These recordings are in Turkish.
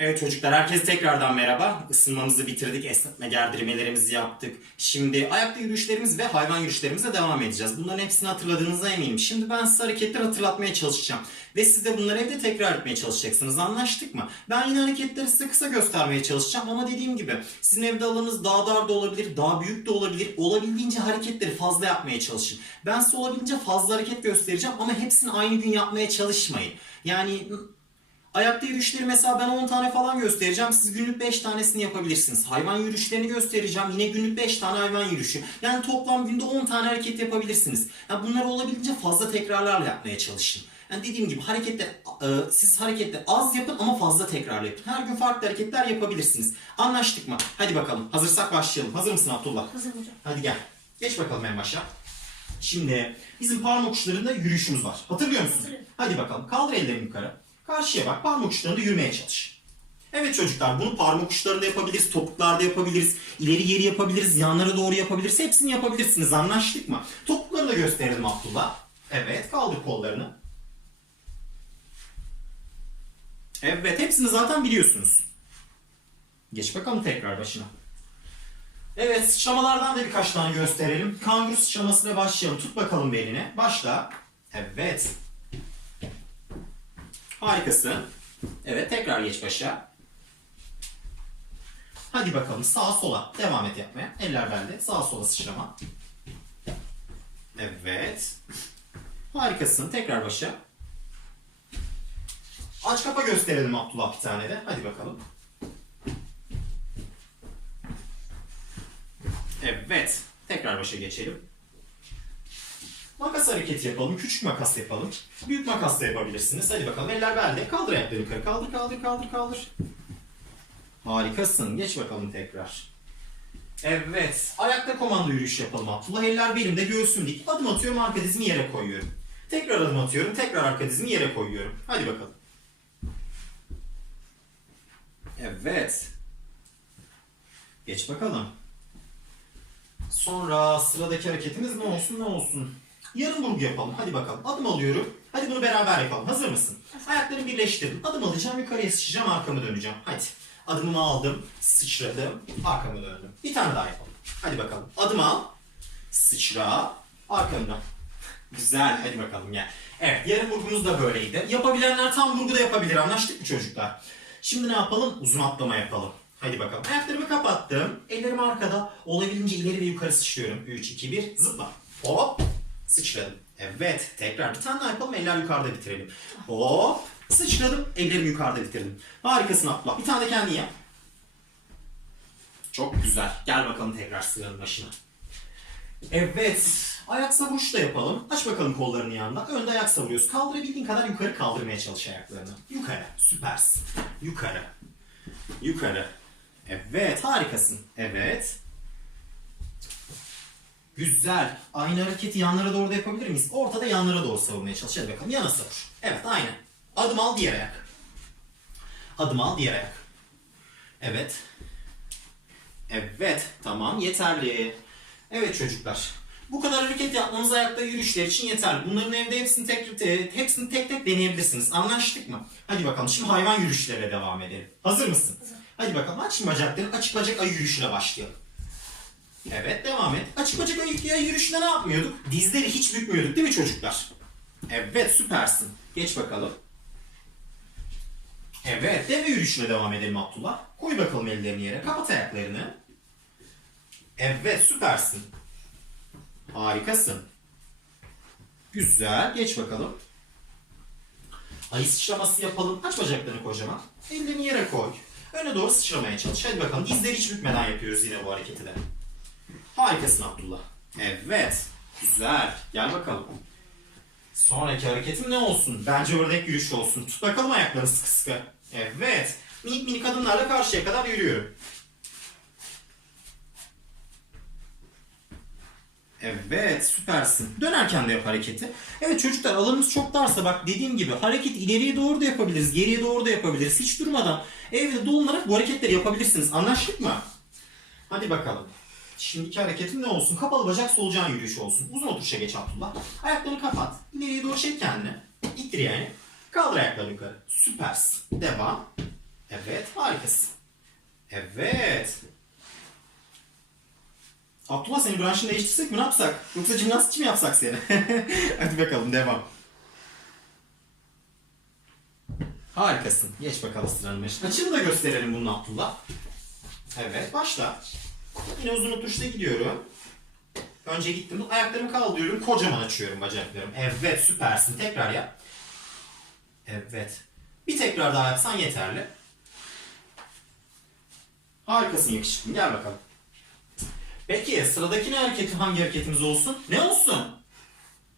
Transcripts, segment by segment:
Evet çocuklar herkese tekrardan merhaba. Isınmamızı bitirdik, esnetme gerdirmelerimizi yaptık. Şimdi ayakta yürüyüşlerimiz ve hayvan yürüyüşlerimize devam edeceğiz. Bunların hepsini hatırladığınıza eminim. Şimdi ben size hareketleri hatırlatmaya çalışacağım. Ve siz de bunları evde tekrar etmeye çalışacaksınız. Anlaştık mı? Ben yine hareketleri size kısa göstermeye çalışacağım ama dediğim gibi sizin evde alanınız daha dar da olabilir, daha büyük de olabilir. Olabildiğince hareketleri fazla yapmaya çalışın. Ben size olabildiğince fazla hareket göstereceğim ama hepsini aynı gün yapmaya çalışmayın. Yani Ayakta yürüyüşleri mesela ben 10 tane falan göstereceğim. Siz günlük 5 tanesini yapabilirsiniz. Hayvan yürüyüşlerini göstereceğim. Yine günlük 5 tane hayvan yürüyüşü. Yani toplam günde 10 tane hareket yapabilirsiniz. Yani bunları olabildiğince fazla tekrarlarla yapmaya çalışın. Yani dediğim gibi hareketler, e, siz hareketler az yapın ama fazla tekrarla yapın. Her gün farklı hareketler yapabilirsiniz. Anlaştık mı? Hadi bakalım. Hazırsak başlayalım. Hazır mısın Abdullah? Hazır hocam. Hadi gel. Geç bakalım en başa. Şimdi bizim parmak uçlarında yürüyüşümüz var. Hatırlıyor musun? Hatırlıyorum. Hadi bakalım. Kaldır ellerini yukarı. Karşıya bak. Parmak uçlarında yürümeye çalış. Evet çocuklar bunu parmak uçlarında yapabiliriz, topuklarda yapabiliriz, ileri geri yapabiliriz, yanlara doğru yapabiliriz. Hepsini yapabilirsiniz. Anlaştık mı? Topukları da gösterelim Abdullah. Evet. Kaldır kollarını. Evet. Hepsini zaten biliyorsunuz. Geç bakalım tekrar başına. Evet sıçramalardan da birkaç tane gösterelim. Kanguru sıçramasıyla başlayalım. Tut bakalım belini. Başla. Evet. Harikasın. Evet tekrar geç başa. Hadi bakalım sağa sola. Devam et yapmaya. Eller bende. Sağa sola sıçrama. Evet. Harikasın. Tekrar başa. Aç kapa gösterelim Abdullah bir tane de. Hadi bakalım. Evet. Tekrar başa geçelim. Makas hareketi yapalım. Küçük makas yapalım. Büyük makas da yapabilirsiniz. Hadi bakalım. Eller belde. Kaldır ayakları yukarı. Kaldır, kaldır, kaldır, kaldır. Harikasın. Geç bakalım tekrar. Evet. Ayakta komando yürüyüş yapalım Abdullah. Eller belimde göğsüm dik. Adım atıyorum. Arka dizimi yere koyuyorum. Tekrar adım atıyorum. Tekrar arka dizimi yere koyuyorum. Hadi bakalım. Evet. Geç bakalım. Sonra sıradaki hareketimiz ne olsun ne olsun. Yarım vurgu yapalım. Hadi bakalım. Adım alıyorum. Hadi bunu beraber yapalım. Hazır mısın? Ayaklarımı birleştirdim. Adım alacağım. Yukarıya sıçrayacağım. Arkamı döneceğim. Hadi. Adımımı aldım. Sıçradım. Arkamı döndüm. Bir tane daha yapalım. Hadi bakalım. Adım al. Sıçra. Arkamı. Güzel. Hadi bakalım gel. Evet. Yarım vurgumuz da böyleydi. Yapabilenler tam vurgu da yapabilir. Anlaştık mı çocuklar? Şimdi ne yapalım? Uzun atlama yapalım. Hadi bakalım. Ayaklarımı kapattım. Ellerim arkada. Olabildiğince ileri ve yukarı sıçrıyorum. 3, 2, 1. Zıpla. Hop. Sıçradım. Evet. Tekrar bir tane daha yapalım. Eller yukarıda bitirelim. Hop. Sıçradım. Ellerimi yukarıda bitirdim. Harikasın Abdullah. Bir tane de kendi yap. Çok güzel. Gel bakalım tekrar sıranın başına. Evet. Ayak savuruş da yapalım. Aç bakalım kollarını yanına. Önde ayak savuruyoruz. Kaldırabildiğin kadar yukarı kaldırmaya çalış ayaklarını. Yukarı. Süpersin. Yukarı. Yukarı. Evet. Harikasın. Evet. Güzel. Aynı hareketi yanlara doğru da yapabilir miyiz? Ortada yanlara doğru savurmaya çalış. Hadi bakalım. Yana savur. Evet. Aynen. Adım al diğer ayak. Adım al diğer ayak. Evet. Evet. Tamam. Yeterli. Evet çocuklar. Bu kadar hareket yapmamız ayakta yürüyüşler için yeterli. Bunların evde hepsini tek, te- hepsini tek tek deneyebilirsiniz. Anlaştık mı? Hadi bakalım şimdi hayvan yürüyüşleriyle devam edelim. Hazır mısın? Hazır. Hadi bakalım aç bacaklarını. Açık bacak ayı yürüyüşüne başlayalım. Evet devam et. Açık bacak ayı ayı yürüyüşünde ne yapmıyorduk? Dizleri hiç bükmüyorduk değil mi çocuklar? Evet süpersin. Geç bakalım. Evet deve yürüyüşüne devam edelim Abdullah. Koy bakalım ellerini yere. Kapat ayaklarını. Evet süpersin. Harikasın. Güzel. Geç bakalım. Ayı sıçraması yapalım. Aç bacaklarını kocaman. Ellerini yere koy. Öne doğru sıçramaya çalış. Hadi bakalım. Dizleri hiç bükmeden yapıyoruz yine bu hareketi de. Harikasın Abdullah. Evet. Güzel. Gel bakalım. Sonraki hareketim ne olsun? Bence ördek yürüyüşü olsun. Tut bakalım ayaklarını sıkı sıkı. Evet. Minik minik adımlarla karşıya kadar yürüyorum. Evet süpersin. Dönerken de yap hareketi. Evet çocuklar alanımız çok darsa bak dediğim gibi hareket ileriye doğru da yapabiliriz. Geriye doğru da yapabiliriz. Hiç durmadan evde dolanarak bu hareketleri yapabilirsiniz. Anlaştık mı? Hadi bakalım. Şimdiki hareketim ne olsun? Kapalı bacak solucan yürüyüşü olsun. Uzun oturuşa geç Abdullah. Ayaklarını kapat. İleriye doğru çek kendini. İttir yani. Kaldır ayaklarını yukarı. Süpersin. Devam. Evet, harikasın. Evet. Abdullah senin branşını değiştirsek mi ne yapsak? Yoksa jimnastikçi mi yapsak seni? Hadi bakalım devam. Harikasın. Geç bakalım sıranın başına. Açını da gösterelim bunu Abdullah. Evet başla. Yine uzun oturuşta gidiyorum. Önce gittim. Ayaklarımı kaldırıyorum. Kocaman açıyorum bacaklarımı. Evet süpersin. Tekrar yap. Evet. Bir tekrar daha yapsan yeterli. Harikasın yakışıklı. Gel bakalım. Peki sıradaki ne hareketi hangi hareketimiz olsun? Ne olsun?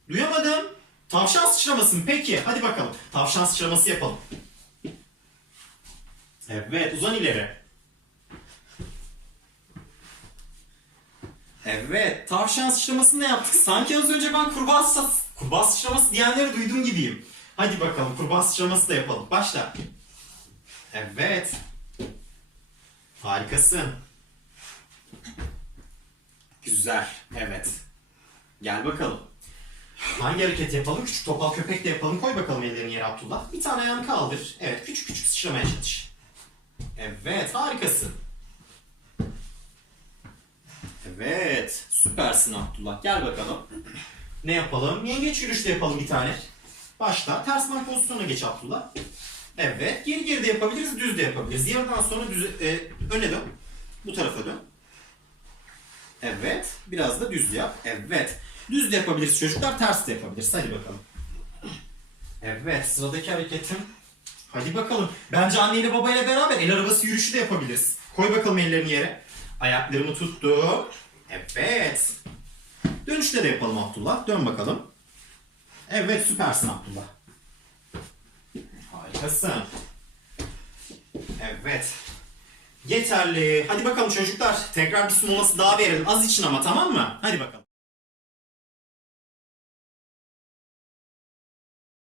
Duyamadım. Tavşan sıçraması mı? Peki hadi bakalım. Tavşan sıçraması yapalım. Evet uzan ileri. Evet tavşan sıçramasını yaptık? Sanki az önce ben kurbağa, kurbağa sıçraması diyenleri duydum gibiyim. Hadi bakalım kurbağa sıçraması da yapalım. Başla. Evet. Harikasın. Güzel. Evet. Gel bakalım. Hangi hareket yapalım? Küçük topal köpek de yapalım. Koy bakalım ellerini yere Abdullah. Bir tane ayağını kaldır. Evet. Küçük küçük sıçramaya çalış. Evet. Harikasın. Evet. Süpersin Abdullah. Gel bakalım. Ne yapalım? Yengeç yürüyüş de yapalım bir tane. Başla. Ters bank pozisyonuna geç Abdullah. Evet. Geri geri de yapabiliriz, düz de yapabiliriz. Yarıdan sonra düz, e, öne dön. Bu tarafa dön. Evet. Biraz da düz yap. Evet. Düz de yapabiliriz çocuklar, ters de yapabiliriz. Hadi bakalım. Evet. Sıradaki hareketim. Hadi bakalım. Bence anneyle babayla beraber el arabası yürüyüşü de yapabiliriz. Koy bakalım ellerini yere. Ayaklarımı tuttum. Evet. Dönüşte de yapalım Abdullah. Dön bakalım. Evet süpersin Abdullah. Harikasın. Evet. Yeterli. Hadi bakalım çocuklar. Tekrar bir su molası daha verelim. Az için ama tamam mı? Hadi bakalım.